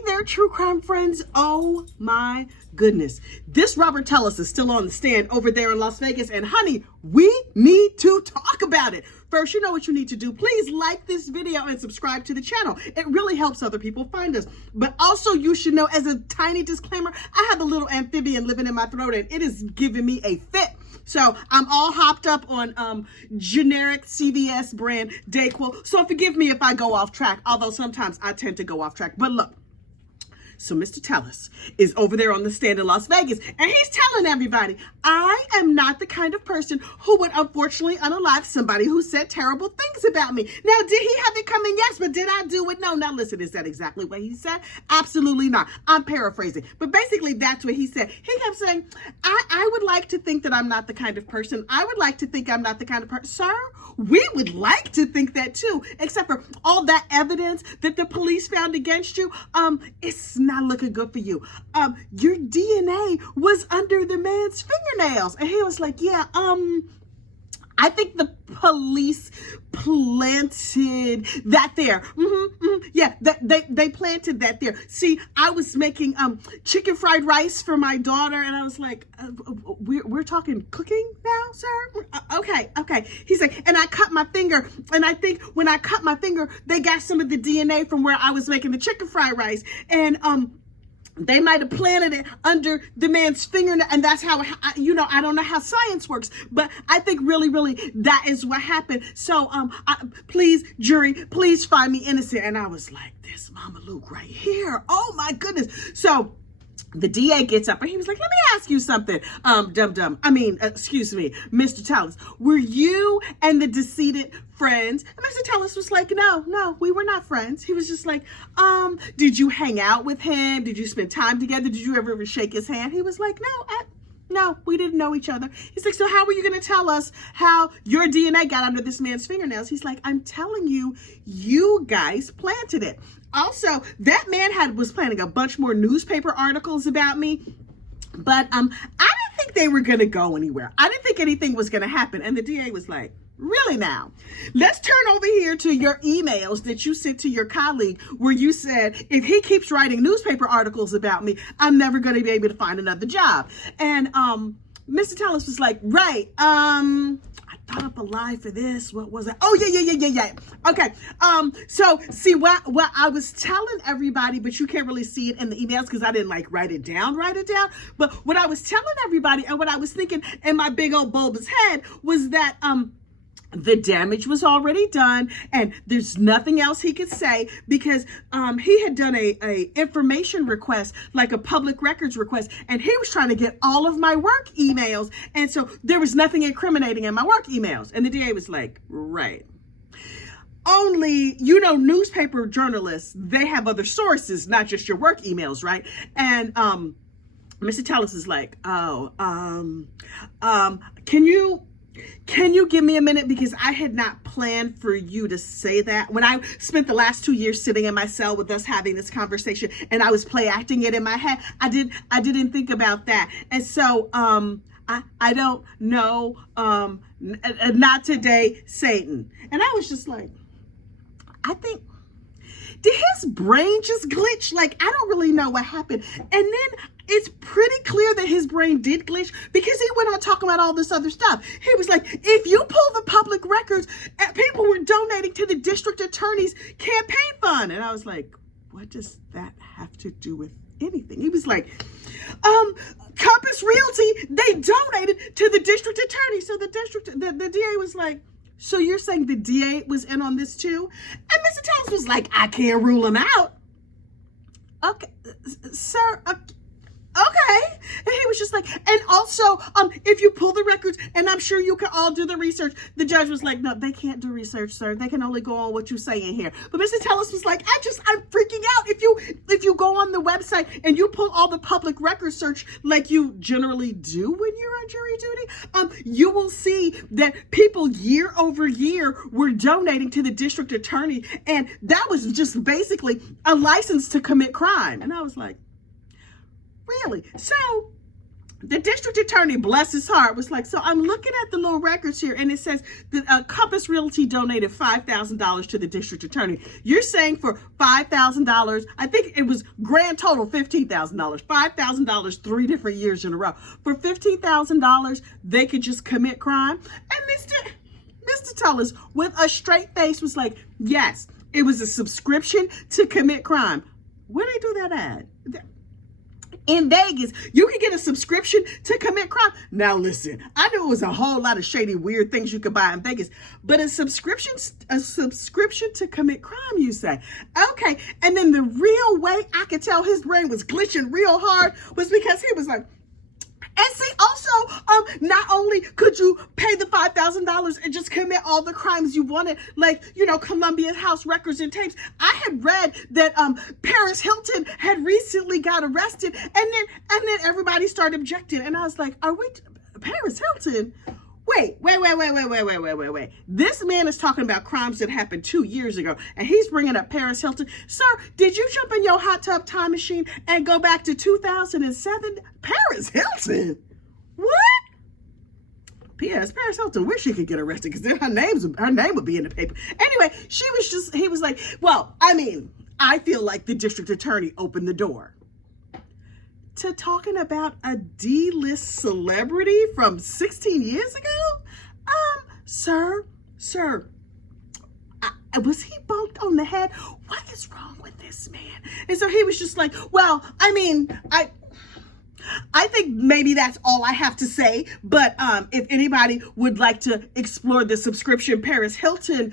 Hey there, true crime friends. Oh my goodness. This Robert Tellis is still on the stand over there in Las Vegas. And honey, we need to talk about it. First, you know what you need to do. Please like this video and subscribe to the channel. It really helps other people find us. But also you should know, as a tiny disclaimer, I have a little amphibian living in my throat and it is giving me a fit. So I'm all hopped up on generic CVS brand Dayquil. So forgive me if I go off track, although sometimes I tend to go off track. But look, so Mr. Tellis is over there on the stand in Las Vegas, and he's telling everybody, I am not the kind of person who would unfortunately unalive somebody who said terrible things about me. Now, did he have it coming? Yes, but did I do it? No. Now, listen, is that exactly what he said? Absolutely not. I'm paraphrasing, but basically that's what he said. He kept saying, I would like to think that I'm not the kind of person. I would like to think I'm not the kind of person. Sir, we would like to think that too, except for all that evidence that the police found against you. It's not looking good for you. Your DNA was under the man's fingernails. And he was like, yeah, I think the police planted that there. Yeah, they planted that there. See, I was making chicken fried rice for my daughter, and I was like, we're talking cooking now, sir? Okay. He's like, and I cut my finger, and I think when I cut my finger, they got some of the DNA from where I was making the chicken fried rice, and they might have planted it under the man's fingernail, and that's how, I don't know how science works, but I think really that is what happened. So, please, jury, please find me innocent. And I was like, this Mama Luke right here. Oh my goodness. So the DA gets up and he was like, let me ask you something, excuse me, Mr. Tellis, were you and the decedent friends? And Mr. Tellis was like, no, we were not friends. He was just like, did you hang out with him? Did you spend time together? Did you ever shake his hand? He was like, no, we didn't know each other. He's like, so how were you going to tell us how your DNA got under this man's fingernails? He's like, I'm telling you, you guys planted it. Also, that man was planning a bunch more newspaper articles about me, but I didn't think they were going to go anywhere. I didn't think anything was going to happen. And the DA was like, really now? Let's turn over here to your emails that you sent to your colleague where you said, if he keeps writing newspaper articles about me, I'm never going to be able to find another job. And Mr. Tellis was like, right, I thought up a lie for this. What was it? Oh, yeah. Okay. So see what I was telling everybody, but you can't really see it in the emails because I didn't write it down. But what I was telling everybody and what I was thinking in my big old bulbous head was that, the damage was already done and there's nothing else he could say because he had done a information request, like a public records request, and he was trying to get all of my work emails, and so there was nothing incriminating in my work emails. And the DA was like, right. Only, newspaper journalists, they have other sources, not just your work emails, right? And Mr. Tellis is like, can you give me a minute, because I had not planned for you to say that. When I spent the last 2 years sitting in my cell with us having this conversation and I was play acting it in my head, I didn't think about that. And so I don't know, not today, Satan. And I was just like, I think, did his brain just glitch? I don't really know what happened. And then it's pretty clear that his brain did glitch because he went on talking about all this other stuff. He was like, if you pull the public records, people were donating to the district attorney's campaign fund. And I was like, what does that have to do with anything? He was like, Compass Realty, they donated to the district attorney. So the DA was like, so you're saying the DA was in on this too? And Mr. Tellis was like, I can't rule him out. Okay, sir, okay. And he was just like, and also, if you pull the records, and I'm sure you can all do the research. The judge was like, no, they can't do research, sir. They can only go on what you say in here. But Mr. Tellis was like, I'm freaking out. If you go on the website and you pull all the public record search like you generally do when you're on jury duty, you will see that people year over year were donating to the district attorney. And that was just basically a license to commit crime. And I was like, really? So The district attorney, bless his heart, was like, so I'm looking at the little records here, and it says that Compass Realty donated $5,000 to the district attorney. You're saying for $5,000, I think it was grand total $15,000, $5,000 3 different years in a row. For $15,000, they could just commit crime? And Mr. Tellers, with a straight face, was like, yes, it was a subscription to commit crime. Where they do that at? In Vegas, you can get a subscription to commit crime. Now listen, I knew it was a whole lot of shady, weird things you could buy in Vegas, but a subscription to commit crime, you say? Okay, and then the real way I could tell his brain was glitching real hard was because he was like, and see, also, not only could you pay the $5,000 and just commit all the crimes you wanted, like, Columbia House records and tapes. I had read that Paris Hilton had recently got arrested, and then everybody started objecting, and I was like, are we Paris Hilton? Wait. This man is talking about crimes that happened 2 years ago, and he's bringing up Paris Hilton. Sir, did you jump in your hot tub time machine and go back to 2007? Paris Hilton? What? P.S. Paris Hilton wish she could get arrested because then her name would be in the paper. Anyway, he was like, well, I feel like the district attorney opened the door to talking about a D-list celebrity from 16 years ago? Sir, was he bonked on the head? What is wrong with this man? And so he was just like, well, I think maybe that's all I have to say, but if anybody would like to explore the subscription Paris Hilton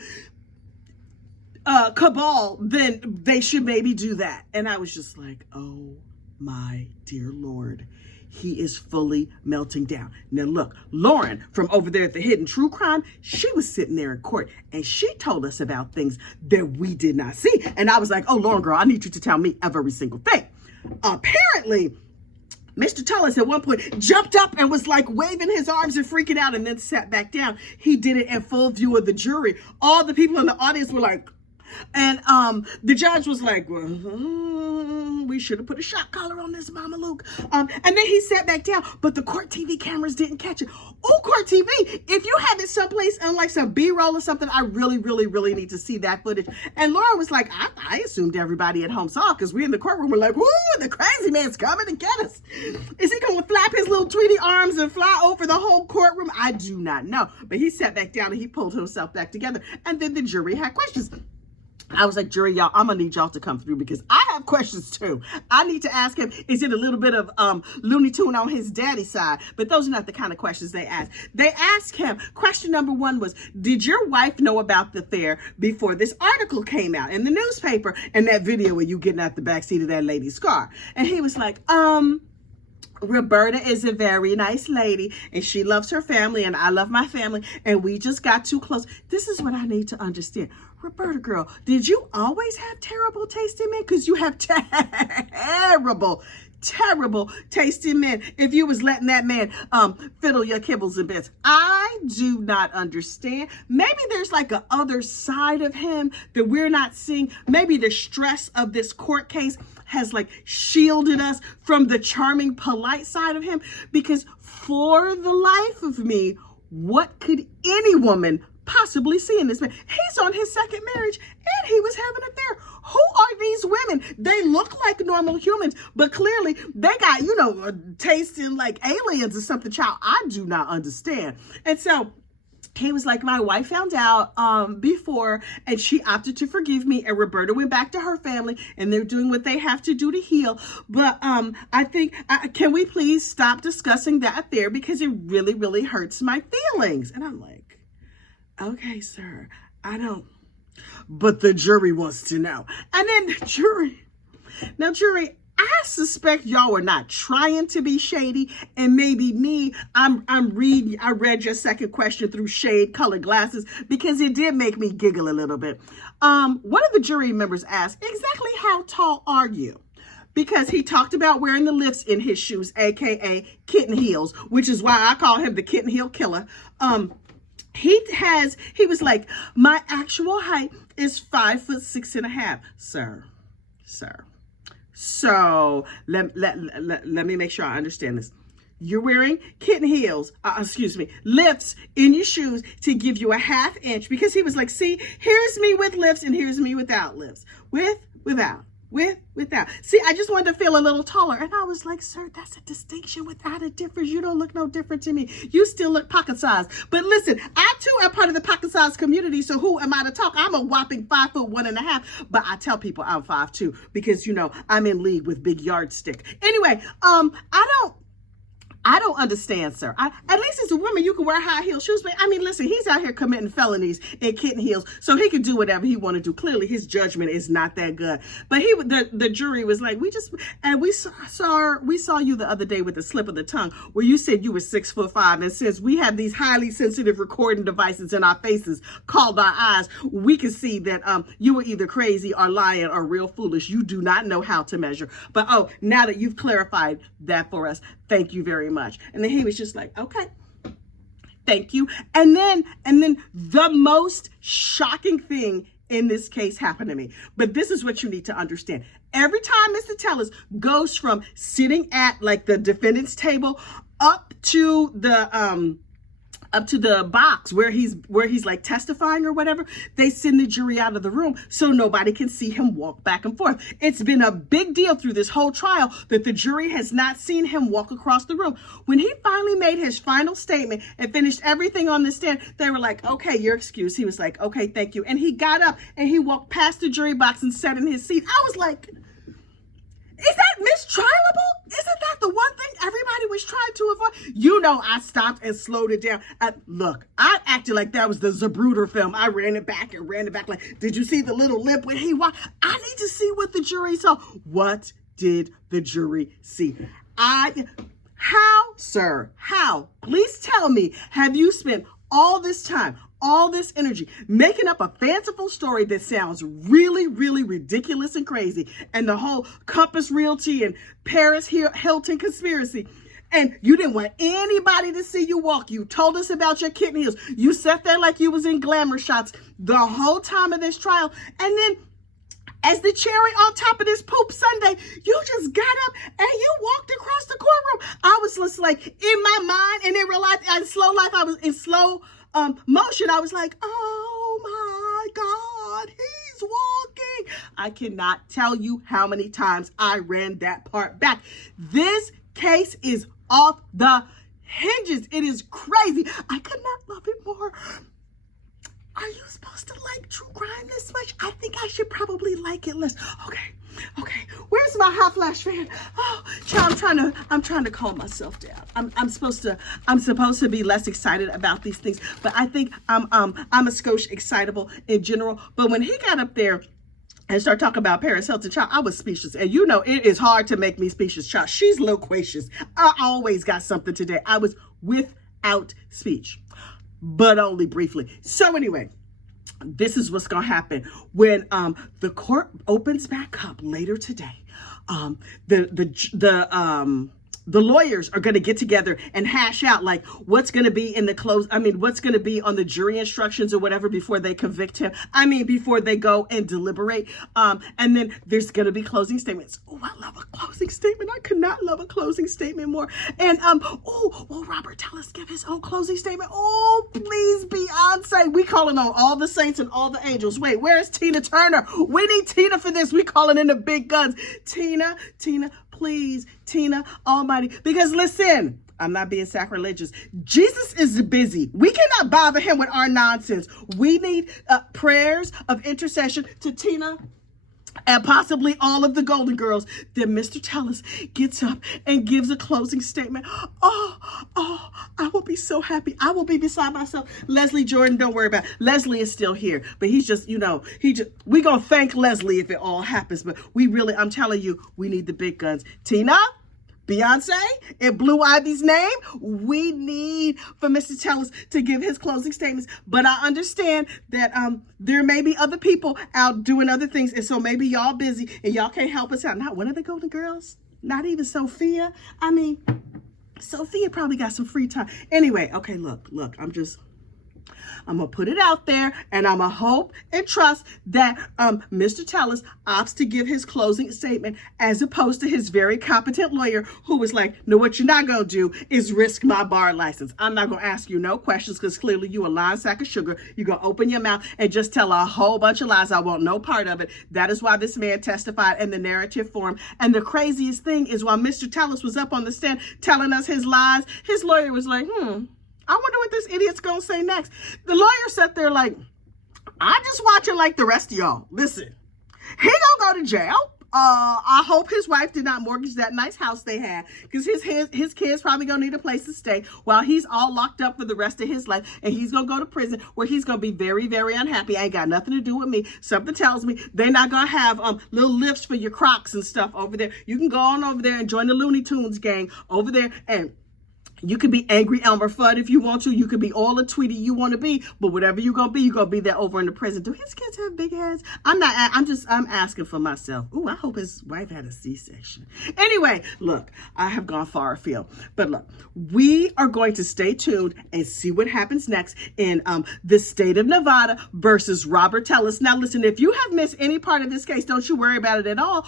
cabal, then they should maybe do that. And I was just like, oh my dear Lord, he is fully melting down. Now look, Lauren from over there at the Hidden True Crime, she was sitting there in court and she told us about things that we did not see. And I was like, oh, Lauren girl, I need you to tell me every single thing. Apparently, Mr. Tullis at one point jumped up and was like waving his arms and freaking out and then sat back down. He did it in full view of the jury. All the people in the audience were like, and the judge was like, we should have put a shot collar on this, Mama Luke. And then he sat back down, but the court TV cameras didn't catch it. Oh, court TV, if you have it someplace on like some B-roll or something, I really, really, really need to see that footage. And Laura was like, I assumed everybody at home saw, because we in the courtroom were like, woo, the crazy man's coming to get us. Is he going to flap his little Tweety arms and fly over the whole courtroom? I do not know. But he sat back down and he pulled himself back together. And then the jury had questions. I was like, jury, y'all, I'm gonna need y'all to come through because I have questions too. I need to ask him, is it a little bit of Looney Tune on his daddy's side? But those are not the kind of questions they asked. They asked him, question number 1 was, did your wife know about the affair before this article came out in the newspaper and that video where you getting out the backseat of that lady's car? And he was like, Roberta is a very nice lady and she loves her family and I love my family and we just got too close. This is what I need to understand. Roberta girl, did you always have terrible taste in men? Because you have terrible taste in men if you was letting that man fiddle your kibbles and bits. I do not understand. Maybe there's like a other side of him that we're not seeing. Maybe the stress of this court case has like shielded us from the charming, polite side of him, because for the life of me, what could any woman possibly see in this man? He's on his second marriage and he was having an affair. Who are these women? They look like normal humans, but clearly they got, tasting like aliens or something, child. I do not understand. And so he was like, my wife found out before and she opted to forgive me, and Roberta went back to her family and they're doing what they have to do to heal. But I think, can we please stop discussing that affair because it really, really hurts my feelings? And I'm like, okay, sir, I don't, but the jury wants to know. And then the jury, I suspect y'all were not trying to be shady, and maybe me, I read your second question through shade colored glasses because it did make me giggle a little bit. One of the jury members asked, exactly how tall are you? Because he talked about wearing the lifts in his shoes, aka kitten heels, which is why I call him the kitten heel killer. He was like, my actual height is 5'6.5", sir. So let me make sure I understand this. You're wearing kitten heels, lifts in your shoes to give you a 1/2 inch, because he was like, see, here's me with lifts and here's me without lifts. Without. See, I just wanted to feel a little taller. And I was like, sir, that's a distinction without a difference. You don't look no different to me. You still look pocket sized. But listen, I too am part of the pocket sized community. So who am I to talk? I'm a whopping 5'1.5". But I tell people I'm 5'2" because, you know, I'm in league with big yardstick. Anyway, I don't understand, sir. At least as a woman, you can wear high heel shoes. But I mean, listen, he's out here committing felonies in kitten heels, so he can do whatever he want to do. Clearly, his judgment is not that good. But the jury was like, we saw you the other day with the slip of the tongue, where you said you were 6'5", and since we have these highly sensitive recording devices in our faces called our eyes, we can see that you were either crazy or lying or real foolish. You do not know how to measure. But now that you've clarified that for us, thank you very much. And then he was just like, okay, thank you. And then the most shocking thing in this case happened to me. But this is what you need to understand. Every time Mr. Tellers goes from sitting at like the defendant's table up to the box where he's like testifying or whatever, they send the jury out of the room so nobody can see him walk back and forth. It's been a big deal through this whole trial that the jury has not seen him walk across the room. When he finally made his final statement and finished everything on the stand, they were like, okay, you're excused. He was like, okay, thank you. And he got up and he walked past the jury box and sat in his seat. I was like, is that mistrialable? Isn't that the one thing everybody was trying to avoid? You know, I stopped and slowed it down. Look, I acted like that was the Zapruder film. I ran it back. Like, did you see the little lip when he walked? I need to see what the jury saw. What did the jury see? How, sir, how? Please tell me, have you spent all this time, all this energy, making up a fanciful story that sounds really, really ridiculous and crazy, and the whole Compass Realty and Paris Hilton conspiracy, and you didn't want anybody to see you walk? You told us about your kitten heels. You sat there like you was in glamour shots the whole time of this trial, and then as the cherry on top of this poop Sunday, you just got up and you walked across the courtroom. I was just like, in my mind and in real life, in slow life, I was in slow motion. I was like, oh my God, he's walking. I cannot tell you how many times I ran that part back. This case is off the hinges. It is crazy. I could not love it more. Are you supposed to like true crime this much? I think I should probably like it less. Okay. Where's my hot flash fan? Oh, child, I'm trying to calm myself down. I'm supposed to be less excited about these things, but I think I'm a skosh excitable in general. But when he got up there and started talking about Paris Hilton, child, I was speechless. And you know, it is hard to make me speechless, child. She's loquacious. I always got something today. I was without speech, but only briefly. So anyway, this is what's going to happen when the court opens back up later today. The lawyers are going to get together and hash out like what's going to be in the what's going to be on the jury instructions or whatever before they convict him. Before they go and deliberate. And then there's going to be closing statements. Oh, I love a closing statement. I could not love a closing statement more. And, Robert, tell us, give his own closing statement. Oh, please, Beyonce. We calling on all the saints and all the angels. Wait, where's Tina Turner? We need Tina for this. We calling in the big guns. Tina, please, Tina Almighty. Because listen, I'm not being sacrilegious. Jesus is busy. We cannot bother him with our nonsense. We need prayers of intercession to Tina and possibly all of the Golden Girls. Then Mr. Tellers gets up and gives a closing statement. Oh, I will be so happy. I will be beside myself. Leslie Jordan, don't worry about it. Leslie is still here, but he's just, we gonna thank Leslie if it all happens, but I'm telling you, we need the big guns. Tina, Beyonce, in Blue Ivy's name, we need for Mr. Tellers to give his closing statements. But I understand that there may be other people out doing other things, and so maybe y'all busy and y'all can't help us out. Not one of the Golden Girls, not even Sophia. Sophia probably got some free time. Anyway, okay, look, I'm going to put it out there, and I'm going to hope and trust that Mr. Tellis opts to give his closing statement as opposed to his very competent lawyer who was like, no, what you're not going to do is risk my bar license. I'm not going to ask you no questions because clearly you a lying sack of sugar. You're going to open your mouth and just tell a whole bunch of lies. I want no part of it. That is why this man testified in the narrative form. And the craziest thing is while Mr. Tellis was up on the stand telling us his lies, his lawyer was like, I wonder what this idiot's gonna say next. The lawyer sat there like, I'm just watching like the rest of y'all. Listen, he gonna go to jail. I hope his wife did not mortgage that nice house they had because his kids probably gonna need a place to stay while he's all locked up for the rest of his life, and he's gonna go to prison where he's gonna be very, very unhappy. Ain't got nothing to do with me. Something tells me they're not gonna have little lifts for your Crocs and stuff over there. You can go on over there and join the Looney Tunes gang over there, and you can be angry Elmer Fudd if you want to. You can be all the Tweety you want to be, but whatever you're going to be there over in the prison. Do his kids have big heads? I'm asking for myself. Ooh, I hope his wife had a C-section. Anyway, look, I have gone far afield. But look, we are going to stay tuned and see what happens next in the state of Nevada versus Robert Tellis. Now, listen, if you have missed any part of this case, don't you worry about it at all.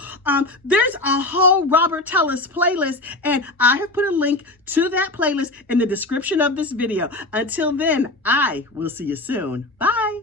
There's a whole Robert Tellis playlist, and I have put a link to that playlist in the description of this video. Until then, I will see you soon. Bye.